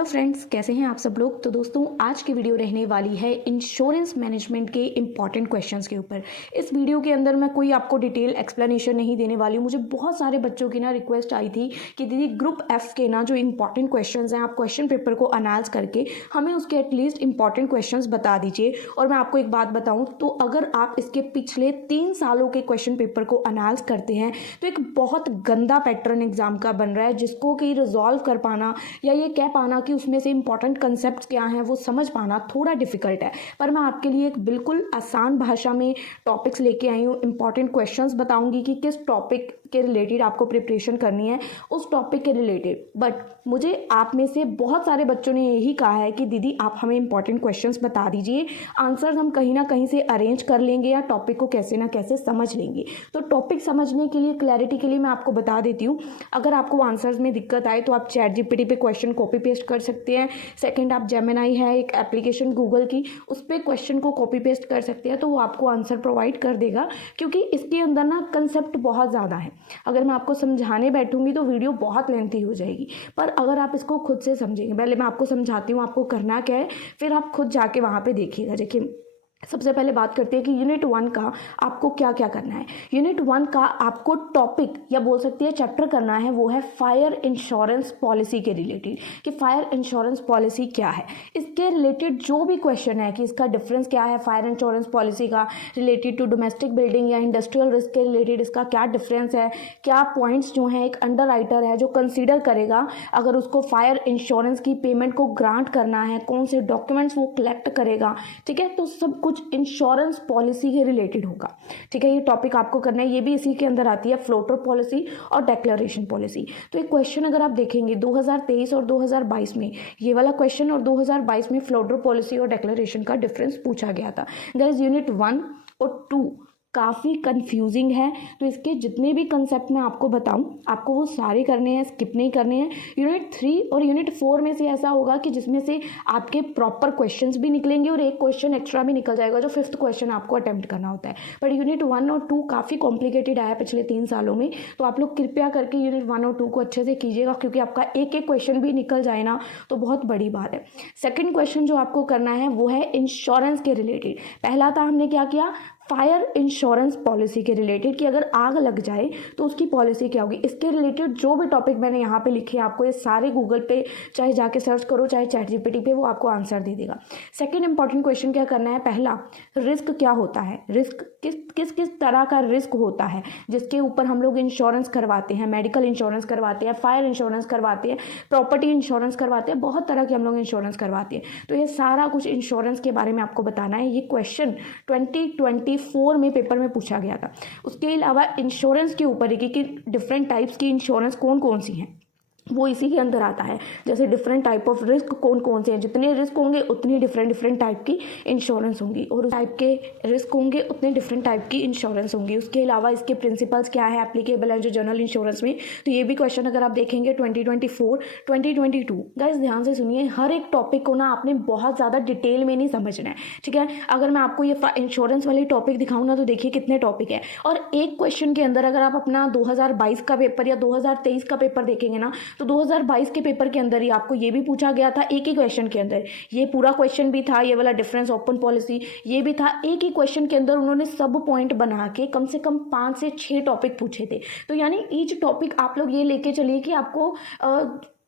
Hello friends, कैसे हैं आप सब लोग। तो दोस्तों, आज की वीडियो रहने वाली है इंश्योरेंस मैनेजमेंट के इंपॉर्टेंट क्वेश्चंस के ऊपर। इस वीडियो के अंदर मैं कोई आपको डिटेल एक्सप्लेनेशन नहीं देने वाली हूँ। मुझे बहुत सारे बच्चों की ना रिक्वेस्ट आई थी कि दीदी ग्रुप एफ के ना जो इंपॉर्टेंट क्वेश्चंस हैं आप क्वेश्चन पेपर को अनालाइज करके हमें उसके एटलीस्ट इंपॉर्टेंट क्वेश्चंस बता दीजिए। और मैं आपको एक बात बताऊँ तो अगर आप इसके पिछले 3 सालों के क्वेश्चन पेपर को अनालाइज करते हैं तो एक बहुत गंदा पैटर्न एग्जाम का बन रहा है, जिसको कि रिजॉल्व कर पाना या ये कह पाना कि उसमें से इंपॉर्टेंट कंसेप्ट क्या हैं वो समझ पाना थोड़ा डिफिकल्ट है। पर मैं आपके लिए एक बिल्कुल आसान भाषा में टॉपिक्स लेके आई हूँ। इंपॉर्टेंट क्वेश्चंस बताऊंगी कि किस टॉपिक के रिलेटेड आपको प्रिपरेशन करनी है, उस टॉपिक के रिलेटेड। बट मुझे आप में से बहुत सारे बच्चों ने यही कहा है कि दीदी आप हमें इंपॉर्टेंट क्वेश्चंस बता दीजिए, आंसर हम कहीं ना कहीं से अरेंज कर लेंगे या टॉपिक को कैसे ना कैसे समझ लेंगे। तो टॉपिक समझने के लिए, क्लैरिटी के लिए मैं आपको बता देती हूँ। अगर आपको आंसर्स में दिक्कत आए तो आप चैट जीपीटी पे क्वेश्चन कॉपी पेस्ट कर सकते हैं। सेकंड, आप जेमिनाई है एक एप्लीकेशन गूगल की, उस पर क्वेश्चन को कॉपी पेस्ट कर सकते हैं तो वो आपको आंसर प्रोवाइड कर देगा, क्योंकि इसके अंदर ना कंसेप्ट बहुत ज़्यादा है। अगर मैं आपको समझाने बैठूंगी तो वीडियो बहुत लेंथी हो जाएगी, पर अगर आप इसको खुद से समझेंगे, पहले मैं आपको समझाती हूँ आपको करना क्या है, फिर आप खुद जाके वहाँ पे देखिएगा। देखिए, सबसे पहले बात करते हैं कि यूनिट 1 का आपको क्या क्या करना है। यूनिट 1 का आपको टॉपिक या बोल सकती है चैप्टर करना है, वो है फायर इंश्योरेंस पॉलिसी के रिलेटेड, कि फायर इंश्योरेंस पॉलिसी क्या है। इसके रिलेटेड जो भी क्वेश्चन है कि इसका डिफरेंस क्या है फायर इंश्योरेंस पॉलिसी का रिलेटेड टू डोमेस्टिक बिल्डिंग या इंडस्ट्रियल रिस्क के रिलेटेड, इसका क्या डिफरेंस है, क्या पॉइंट्स जो हैं एक अंडर राइटर है जो कंसिडर करेगा अगर उसको फायर इंश्योरेंस की पेमेंट को ग्रांट करना है, कौन से डॉक्यूमेंट्स वो कलेक्ट करेगा। ठीक है, तो सब कुछ इंश्योरेंस पॉलिसी के रिलेटेड होगा। ठीक है, ये टॉपिक आपको करना है। ये भी इसी के अंदर आती है, फ्लोटर पॉलिसी और डिक्लेरेशन पॉलिसी। तो एक क्वेश्चन अगर आप देखेंगे 2023 और 2022 में ये वाला क्वेश्चन, और 2022 में फ्लोटर पॉलिसी और डिक्लेरेशन का डिफरेंस पूछा गया था। गाइस, यूनिट 1 और 2 काफ़ी कंफ्यूजिंग है, तो इसके जितने भी कंसेप्ट मैं आपको बताऊं आपको वो सारे करने हैं, स्किप नहीं करने हैं। यूनिट 3 और यूनिट 4 में से ऐसा होगा कि जिसमें से आपके प्रॉपर क्वेश्चंस भी निकलेंगे और एक क्वेश्चन एक्स्ट्रा भी निकल जाएगा, जो 5th क्वेश्चन आपको अटेम्प्ट करना होता है। बट यूनिट 1 और 2 काफ़ी कॉम्प्लिकेटेड आया पिछले 3 सालों में, तो आप लोग कृपया करके यूनिट 1 और 2 को अच्छे से कीजिएगा, क्योंकि आपका एक एक क्वेश्चन भी निकल जाए ना तो बहुत बड़ी बात है। सेकेंड क्वेश्चन जो आपको करना है वो है इंश्योरेंस के रिलेटेड। पहला था हमने क्या किया, फायर इंश्योरेंस पॉलिसी के रिलेटेड, कि अगर आग लग जाए तो उसकी पॉलिसी क्या होगी। इसके रिलेटेड जो भी टॉपिक मैंने यहाँ पे लिखे हैं आपको ये सारे गूगल पे चाहे जाके सर्च करो, चाहे चैट जीपीटी पे, वो आपको आंसर दे देगा। सेकंड इंपॉर्टेंट क्वेश्चन क्या करना है, पहला रिस्क क्या होता है, रिस्क किस किस तरह का रिस्क होता है जिसके ऊपर हम लोग इंश्योरेंस करवाते हैं। मेडिकल इंश्योरेंस करवाते हैं, फायर इंश्योरेंस करवाते हैं, प्रॉपर्टी इंश्योरेंस करवाते हैं, बहुत तरह के हम लोग इंश्योरेंस करवाते हैं। तो ये सारा कुछ इंश्योरेंस के बारे में आपको बताना है। ये क्वेश्चन 2024 में पेपर में पूछा गया था। उसके अलावा इंश्योरेंस के ऊपर कि डिफरेंट टाइप्स की इंश्योरेंस कौन कौन सी हैं वो इसी के अंदर आता है। जैसे डिफरेंट टाइप ऑफ रिस्क कौन कौन से हैं, जितने रिस्क होंगे उतनी डिफरेंट टाइप की इंश्योरेंस होंगी, और उस टाइप के रिस्क होंगे उतने डिफरेंट टाइप की इंश्योरेंस होंगी। उसके अलावा इसके प्रिंसिपल्स क्या है एप्लीकेबल है जो जनरल इंश्योरेंस में, तो ये भी क्वेश्चन अगर आप देखेंगे 2024 2022। गाइस ध्यान से सुनिए, हर एक टॉपिक को ना आपने बहुत ज़्यादा डिटेल में नहीं समझना है। ठीक है, अगर मैं आपको ये इंश्योरेंस वाली टॉपिक दिखाऊँ ना तो देखिए कितने टॉपिक है, और एक क्वेश्चन के अंदर अगर आप अपना 2022 का पेपर या 2023 का पेपर देखेंगे ना तो 2022 के पेपर के अंदर ही आपको ये भी पूछा गया था एक ही क्वेश्चन के अंदर। ये पूरा क्वेश्चन भी था, ये वाला डिफरेंस ओपन पॉलिसी ये भी था। एक ही क्वेश्चन के अंदर उन्होंने सब पॉइंट बना के कम से कम 5 से 6 टॉपिक पूछे थे। तो यानी ईच टॉपिक आप लोग ये लेके चलिए कि आपको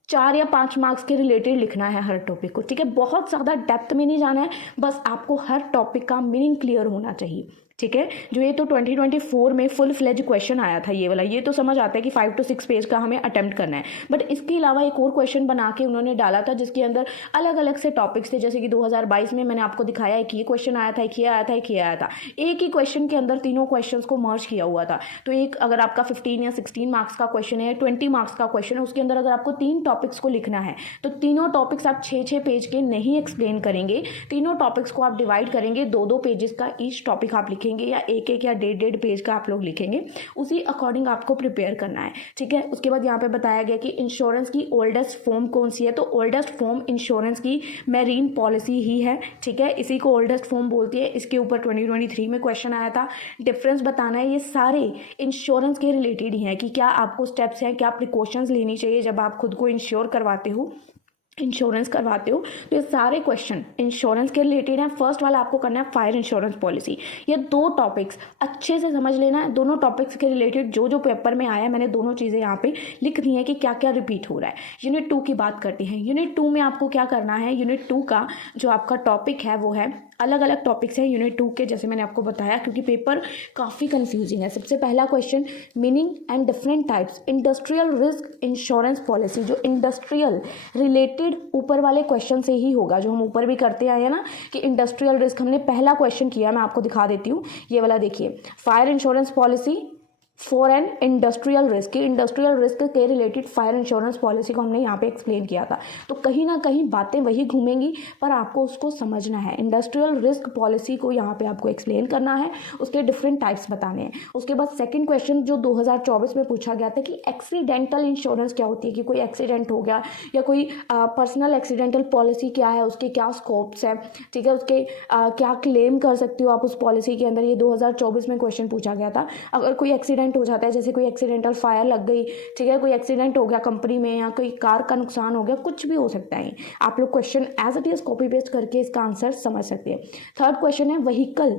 4 या 5 मार्क्स के रिलेटेड लिखना है हर टॉपिक को। ठीक है, बहुत ज़्यादा डेप्थ में नहीं जाना है, बस आपको हर टॉपिक का मीनिंग क्लियर होना चाहिए। ठीक है, जो ये तो 2024 में फुल फ्लेज क्वेश्चन आया था ये वाला, ये तो समझ आता है कि 5 to 6 पेज का हमें अटेम्प्ट करना है। बट इसके अलावा एक और क्वेश्चन बना के उन्होंने डाला था जिसके अंदर अलग अलग से टॉपिक्स थे। जैसे कि 2022 में मैंने आपको दिखाया है कि ये क्वेश्चन आया था, एक ये आया था, एक ये आया था। एक ही क्वेश्चन के अंदर तीनों क्वेश्चन को मर्ज किया हुआ था। तो एक अगर आपका 15 या 16 मार्क्स का क्वेश्चन है, 20 मार्क्स का क्वेश्चन है, उसके अंदर अगर आपको 3 टॉपिक्स को लिखना है तो तीनों टॉपिक्स आप 6-6 पेज के नहीं एक्सप्लेन करेंगे, तीनों टॉपिक्स को आप डिवाइड करेंगे, 2-2 पेजेस का ईच टॉपिक आप लिखेंगे, या एक या 1.5 पेज का आप लोग लिखेंगे। उसी अकॉर्डिंग आपको प्रिपेयर करना है। ठीक है, उसके बाद यहाँ पे बताया गया कि इंश्योरेंस की ओल्डेस्ट फॉर्म कौन सी है, तो ओल्डेस्ट फॉर्म इंश्योरेंस की मैरीन पॉलिसी ही है। ठीक है, इसी को ओल्डेस्ट फॉर्म बोलती है। इसके ऊपर 2023 में क्वेश्चन आया था, डिफरेंस बताना है। ये सारे इंश्योरेंस के रिलेटेड ही हैं कि क्या आपको स्टेप्स हैं, क्या प्रिकॉशंस लेनी चाहिए जब आप खुद को इंश्योर करवाते हो। इंश्योरेंस करवाते हो तो ये सारे क्वेश्चन इंश्योरेंस के रिलेटेड हैं। फर्स्ट वाला आपको करना है फायर इंश्योरेंस पॉलिसी। ये दो टॉपिक्स अच्छे से समझ लेना है। दोनों टॉपिक्स के रिलेटेड जो जो पेपर में आया है मैंने दोनों चीज़ें यहाँ पे लिख दी हैं कि क्या क्या रिपीट हो रहा है। यूनिट 2 की बात करते हैं। यूनिट 2 में आपको क्या करना है, यूनिट 2 का जो आपका टॉपिक है वो है, अलग अलग टॉपिक्स हैं यूनिट 2 के, जैसे मैंने आपको बताया, क्योंकि पेपर काफ़ी कंफ्यूजिंग है। सबसे पहला question, meaning and different types industrial risk insurance policy. जो इंडस्ट्रियल रिलेटेड ऊपर वाले क्वेश्चन से ही होगा, जो हम ऊपर भी करते आए हैं ना कि इंडस्ट्रियल रिस्क, हमने पहला क्वेश्चन किया, मैं आपको दिखा देती हूँ ये वाला। देखिए, fire insurance policy for an industrial risk, industrial risk के रिलेटेड फायर इंश्योरेंस पॉलिसी को हमने यहाँ पे एक्सप्लेन किया था। तो कहीं ना कहीं बातें वही घूमेंगी, पर आपको उसको समझना है। इंडस्ट्रियल रिस्क पॉलिसी को यहाँ पे आपको एक्सप्लेन करना है, उसके डिफरेंट टाइप्स बताने हैं। उसके बाद सेकंड क्वेश्चन जो 2024 में पूछा गया था कि एक्सीडेंटल इंश्योरेंस क्या होती है, कि कोई एक्सीडेंट हो गया या कोई पर्सनल एक्सीडेंटल पॉलिसी क्या है, उसके क्या स्कोप्स है, ठीक है, उसके क्या क्लेम कर सकते हो आप उस पॉलिसी के अंदर। ये 2024 में क्वेश्चन पूछा गया था। अगर कोई एक्सीडेंट हो जाता है, जैसे कोई एक्सीडेंटल फायर लग गई, ठीक है, कोई एक्सीडेंट हो गया कंपनी में, या कोई कार का नुकसान हो गया, कुछ भी हो सकता है, आप लोग question as it is copy paste करके इसका आंसर समझ सकते हैं। थर्ड क्वेश्चन है व्हीकल,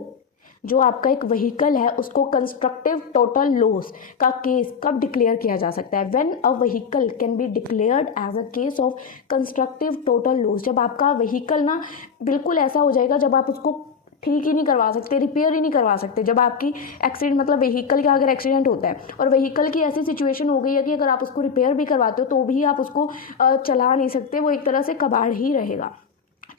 जो आपका एक व्हीकल है उसको कंस्ट्रक्टिव टोटल लॉस का केस कब डिक्लेयर किया जा सकता है। When a vehicle can be declared as a case of constructive total loss, जब आपका व्हीकल ना बिल्कुल ऐसा हो जाएगा जब आप उसको ठीक ही नहीं करवा सकते, रिपेयर ही नहीं करवा सकते। जब आपकी एक्सीडेंट, मतलब व्हीकल का अगर एक्सीडेंट होता है और व्हीकल की ऐसी सिचुएशन हो गई है कि अगर आप उसको रिपेयर भी करवाते हो तो भी आप उसको चला नहीं सकते, वो एक तरह से कबाड़ ही रहेगा,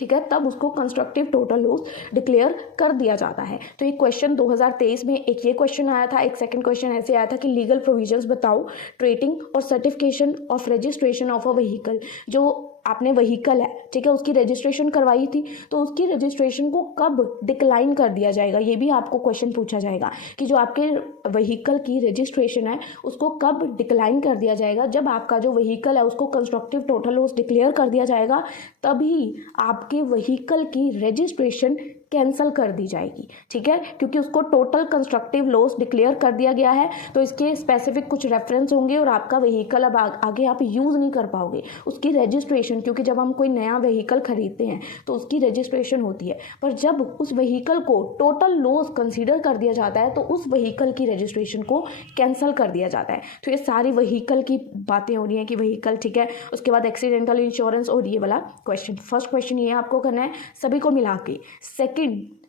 ठीक है, तब उसको कंस्ट्रक्टिव टोटल लॉस डिक्लेयर कर दिया जाता है। तो एक क्वेश्चन 2023 में एक ये क्वेश्चन आया था। एक सेकंड क्वेश्चन ऐसे आया था कि लीगल प्रोविजंस बताओ ट्रेटिंग और certification of registration of a vehicle. जो आपने व्हीकल है, ठीक है, उसकी रजिस्ट्रेशन करवाई थी, तो उसकी रजिस्ट्रेशन को कब डिक्लाइन कर दिया जाएगा, ये भी आपको क्वेश्चन पूछा जाएगा कि जो आपके व्हीकल की रजिस्ट्रेशन है उसको कब डिक्लाइन कर दिया जाएगा। जब आपका जो व्हीकल है उसको कंस्ट्रक्टिव टोटल लॉस डिक्लेयर कर दिया जाएगा, तभी आपके व्हीकल की रजिस्ट्रेशन कैंसल कर दी जाएगी, ठीक है, क्योंकि उसको टोटल कंस्ट्रक्टिव लॉस डिक्लेयर कर दिया गया है। तो इसके स्पेसिफिक कुछ रेफरेंस होंगे और आपका व्हीकल अब आगे आप यूज़ नहीं कर पाओगे। उसकी रजिस्ट्रेशन, क्योंकि जब हम कोई नया व्हीकल खरीदते हैं तो उसकी रजिस्ट्रेशन होती है, पर जब उस व्हीकल को टोटल लॉस कंसीडर कर दिया जाता है तो उस व्हीकल की रजिस्ट्रेशन को कैंसिल कर दिया जाता है। तो ये सारी व्हीकल की बातें हो रही हैं कि व्हीकल, ठीक है। उसके बाद एक्सीडेंटल इंश्योरेंस और ये वाला क्वेश्चन, फर्स्ट क्वेश्चन ये आपको करना है सभी को मिला के। सेकेंड,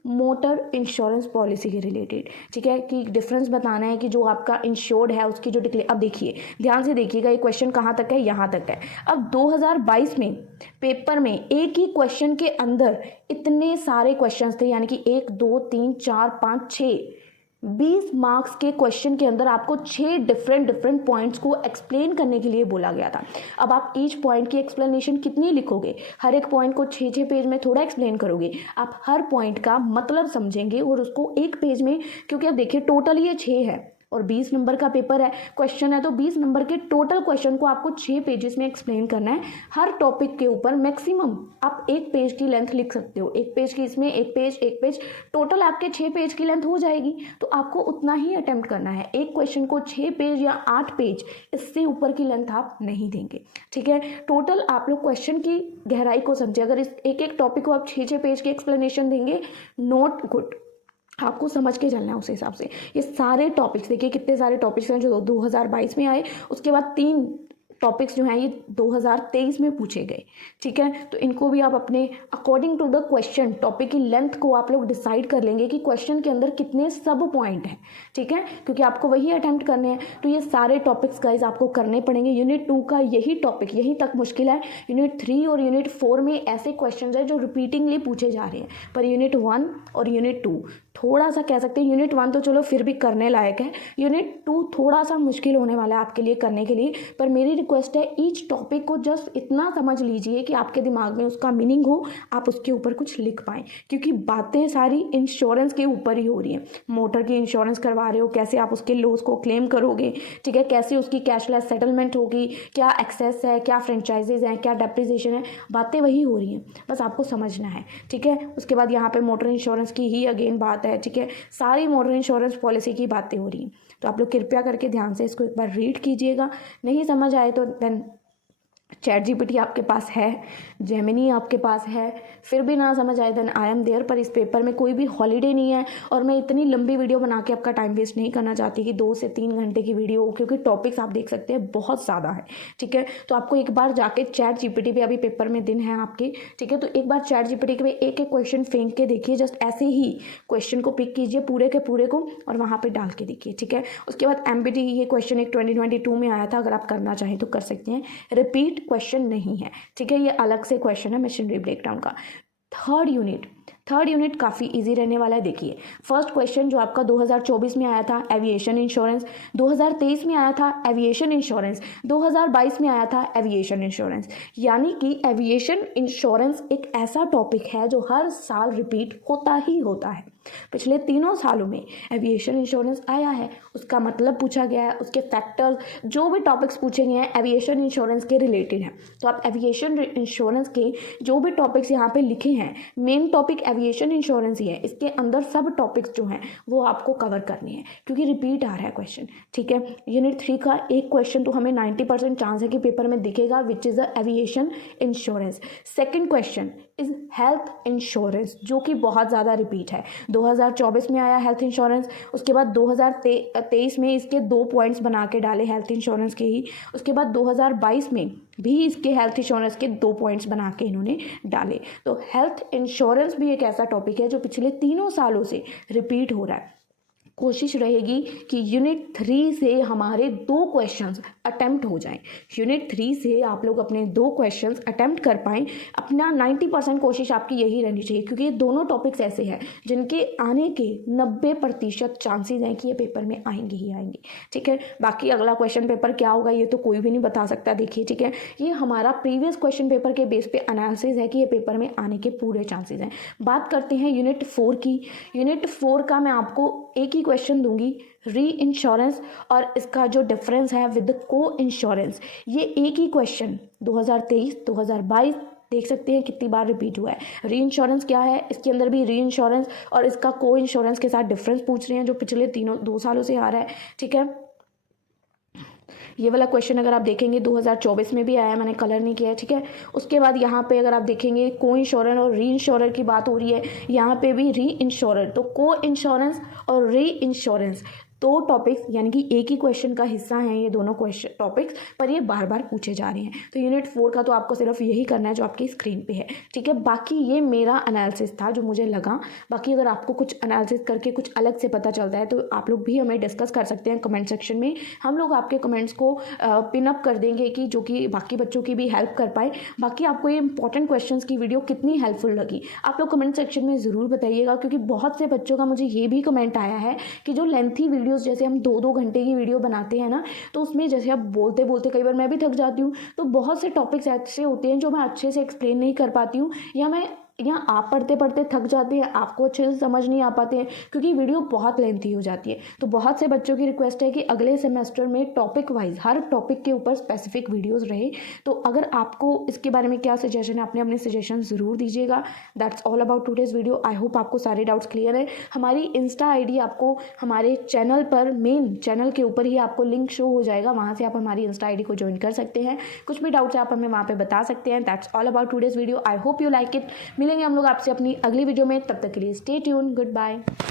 मोटर इंश्योरेंस पॉलिसी के रिलेटेड, ठीक है, कि डिफरेंस बताना है कि जो आपका इंश्योर्ड है उसकी जो डिक्लेयर। अब देखिए, ध्यान से देखिएगा, ये क्वेश्चन कहाँ तक है, यहाँ तक है। अब 2022 में पेपर में एक ही क्वेश्चन के अंदर इतने सारे क्वेश्चंस थे, यानी कि 1 2 3 4 5 6 20 मार्क्स के क्वेश्चन के अंदर आपको 6 डिफरेंट पॉइंट्स को एक्सप्लेन करने के लिए बोला गया था। अब आप ईच पॉइंट की एक्सप्लेनेशन कितनी लिखोगे, हर एक पॉइंट को 6 पेज में थोड़ा एक्सप्लेन करोगे, आप हर पॉइंट का मतलब समझेंगे और उसको एक पेज में, क्योंकि आप देखिए टोटल ये 6 है और 20 नंबर का पेपर है, क्वेश्चन है, तो 20 नंबर के टोटल क्वेश्चन को आपको 6 पेजेस में एक्सप्लेन करना है। हर टॉपिक के ऊपर मैक्सिमम आप 1 पेज की लेंथ लिख सकते हो, 1 पेज की इसमें, 1 पेज, टोटल आपके 6 पेज की लेंथ हो जाएगी। तो आपको उतना ही अटेम्प्ट करना है, एक क्वेश्चन को 6 पेज या 8 पेज, इससे ऊपर की लेंथ आप नहीं देंगे, ठीक है। टोटल आप लोग क्वेश्चन की गहराई को समझे, अगर इस एक टॉपिक को आप 6 पेज की एक्सप्लेनेशन देंगे, नॉट गुड, आपको समझ के चलना है उस हिसाब से। ये सारे टॉपिक्स देखिए कितने सारे टॉपिक्स हैं जो 2022 में आए। उसके बाद 3 टॉपिक्स जो हैं ये 2023 में पूछे गए, ठीक है। तो इनको भी आप अपने according to the question, topic की लेंथ को आप लोग डिसाइड कर लेंगे कि क्वेश्चन के अंदर कितने सब पॉइंट हैं, ठीक है, क्योंकि आपको वही अटेम्प्ट करने हैं। तो ये सारे टॉपिक्स गाइज आपको करने पड़ेंगे। यूनिट 2 का यही टॉपिक यहीं तक मुश्किल है। यूनिट 3 और यूनिट 4 में ऐसे क्वेश्चन है जो रिपीटिंगली पूछे जा रहे हैं, पर यूनिट 1 और यूनिट 2 थोड़ा सा कह सकते हैं, यूनिट 1 तो चलो फिर भी करने लायक है, यूनिट 2 थोड़ा सा मुश्किल होने वाला है आपके लिए करने के लिए। पर मेरी रिक्वेस्ट है ईच टॉपिक को जस्ट इतना समझ लीजिए कि आपके दिमाग में उसका मीनिंग हो, आप उसके ऊपर कुछ लिख पाएँ, क्योंकि बातें सारी इंश्योरेंस के ऊपर ही हो रही हैं। मोटर की इंश्योरेंस करवा रहे हो, कैसे आप उसके लॉस को क्लेम करोगे, ठीक है, कैसे उसकी कैशलेस सेटलमेंट होगी, क्या एक्सेस है, क्या फ्रेंचाइजेज हैं, क्या डेप्रिसिएशन है, बातें वही हो रही हैं, बस आपको समझना है, ठीक है। उसके बाद यहाँ पे मोटर इंश्योरेंस की ही अगेन बात है, ठीक है, सारी मोटर इंश्योरेंस पॉलिसी की बातें हो रही हैं। तो आप लोग कृपया करके ध्यान से इसको एक बार रीड कीजिएगा, नहीं समझ आए तो देन चैट जीपीटी आपके पास है, जेमिनी आपके पास है, फिर भी ना समझ आए देन आई एम देयर। पर इस पेपर में कोई भी हॉलीडे नहीं है और मैं इतनी लंबी वीडियो बना के आपका टाइम वेस्ट नहीं करना चाहती कि 2 से 3 घंटे की वीडियो, क्योंकि टॉपिक्स आप देख सकते हैं बहुत ज़्यादा है। ठीक है, तो आपको एक बार जाके चैट जीपीटी पे, अभी पेपर में दिन है आपके, ठीक है, तो एक बार चैट जीपीटी पे एक एक क्वेश्चन फेंक के देखिए, जस्ट ऐसे ही क्वेश्चन को पिक कीजिए पूरे के पूरे को और वहाँ पे डाल के देखिए। ठीक है, उसके बाद एमबीटी, ये क्वेश्चन एक 2022 में आया था, अगर आप करना चाहें तो कर सकते हैं, रिपीट क्वेश्चन नहीं है। ठीक है, ये अलग से क्वेश्चन है मशीनरी ब्रेकडाउन का। थर्ड यूनिट काफ़ी इजी रहने वाला है। देखिए, फर्स्ट क्वेश्चन जो आपका 2024 में आया था एविएशन इंश्योरेंस, 2023 में आया था एविएशन इंश्योरेंस, 2022 में आया था एविएशन इंश्योरेंस। यानी कि एविएशन इंश्योरेंस एक ऐसा टॉपिक है जो हर साल रिपीट होता ही होता है। पिछले 3 सालों में एविएशन इंश्योरेंस आया है, उसका मतलब पूछा गया है, उसके फैक्टर्स, जो भी टॉपिक्स पूछे गए हैं एविएशन इंश्योरेंस के रिलेटेड हैं। तो आप एविएशन इंश्योरेंस के जो भी टॉपिक्स यहाँ पे लिखे हैं, मेन टॉपिक एविएशन इंश्योरेंस ही है, इसके अंदर सब टॉपिक्स जो हैं वो आपको कवर करने हैं, क्योंकि रिपीट आ रहा है क्वेश्चन। ठीक है, यूनिट 3 का एक क्वेश्चन तो हमें 90% चांस है कि पेपर में दिखेगा, which is the aviation insurance. Second question is health insurance, जो कि बहुत ज़्यादा रिपीट है। 2024 में आया हेल्थ इंश्योरेंस, उसके बाद 2023 में इसके 2 पॉइंट्स बना के डाले हेल्थ इंश्योरेंस के ही, उसके बाद 2022 में भी इसके हेल्थ इंश्योरेंस के 2 पॉइंट्स बना के इन्होंने डाले। तो हेल्थ इंश्योरेंस भी एक ऐसा टॉपिक है जो पिछले 3 सालों से रिपीट हो रहा है। कोशिश रहेगी कि यूनिट 3 से हमारे 2 क्वेश्चंस अटेम्प्ट हो जाएं। यूनिट 3 से आप लोग अपने 2 क्वेश्चंस अटेम्प्ट कर पाएँ। अपना 90% कोशिश आपकी यही रहनी चाहिए, क्योंकि ये दोनों टॉपिक्स ऐसे हैं जिनके आने के 90% चांसेस हैं कि ये पेपर में आएंगे ही आएंगे। ठीक है, बाकी अगला क्वेश्चन पेपर क्या होगा ये तो कोई भी नहीं बता सकता। देखिए, ठीक है, ये हमारा प्रीवियस क्वेश्चन पेपर के बेस पे एनालिसिस है कि ये पेपर में आने के पूरे चांसेस हैं। बात करते हैं यूनिट 4 की। यूनिट 4 का मैं आपको एक ही क्वेश्चन दूंगी, री इंश्योरेंस और इसका जो डिफरेंस है विद को इंश्योरेंस। ये एक ही क्वेश्चन 2023, 2022 देख सकते हैं कितनी बार रिपीट हुआ है। री इंश्योरेंस क्या है, इसके अंदर भी री इंश्योरेंस और इसका को इंश्योरेंस के साथ डिफरेंस पूछ रहे हैं, जो पिछले 2 सालों से आ रहा है। ठीक है, ये वाला क्वेश्चन अगर आप देखेंगे 2024 में भी आया, मैंने कलर नहीं किया है। ठीक है, उसके बाद यहाँ पे अगर आप देखेंगे को इंश्योरेंस और री इंश्योरेंस की बात हो रही है, यहाँ पे भी री इंश्योरेंस, तो को इंश्योरेंस और री इंश्योरेंस 2 टॉपिक्स यानी कि एक ही क्वेश्चन का हिस्सा हैं ये दोनों क्वेश्चन टॉपिक्स, पर ये बार बार पूछे जा रहे हैं। तो यूनिट 4 का तो आपको सिर्फ यही करना है जो आपकी स्क्रीन पे है। ठीक है, बाकी ये मेरा एनालिसिस था जो मुझे लगा। बाकी अगर आपको कुछ एनालिसिस करके कुछ अलग से पता चलता है तो आप लोग भी हमें डिस्कस कर सकते हैं कमेंट सेक्शन में। हम लोग आपके कमेंट्स को पिन अप कर देंगे कि जो कि बाकी बच्चों की भी हेल्प कर पाए। बाकी आपको ये इंपॉर्टेंट क्वेश्चन की वीडियो कितनी हेल्पफुल लगी आप लोग कमेंट सेक्शन में ज़रूर बताइएगा, क्योंकि बहुत से बच्चों का मुझे ये भी कमेंट आया है कि जो लेंथी वीडियोज़ जैसे हम 2-2 घंटे की वीडियो बनाते हैं ना, तो उसमें जैसे आप बोलते बोलते कई बार मैं भी थक जाती हूँ, तो बहुत से टॉपिक्स ऐसे होते हैं जो मैं अच्छे से एक्सप्लेन नहीं कर पाती हूँ, या आप पढ़ते पढ़ते थक जाते हैं, आपको अच्छे से समझ नहीं आ पाते हैं क्योंकि वीडियो बहुत लेंथी हो जाती है। तो बहुत से बच्चों की रिक्वेस्ट है कि अगले सेमेस्टर में टॉपिक वाइज हर टॉपिक के ऊपर स्पेसिफिक वीडियोस रहे। तो अगर आपको इसके बारे में क्या सजेशन है, अपने सजेशन ज़रूर दीजिएगा। That's all about today's video. I hope आपको सारे डाउट्स क्लियर है। हमारी इंस्टा ID आपको हमारे चैनल पर, मेन चैनल के ऊपर ही आपको लिंक शो हो जाएगा, वहाँ से आप हमारी इंस्टा ID को ज्वाइन कर सकते हैं। कुछ भी डाउट्स आप हमें वहाँ पर बता सकते हैं। That's all about today's video. I hope you like it. मिलेंगे हम लोग आपसे अपनी अगली वीडियो में, तब तक के लिए स्टे ट्यून, गुड बाय।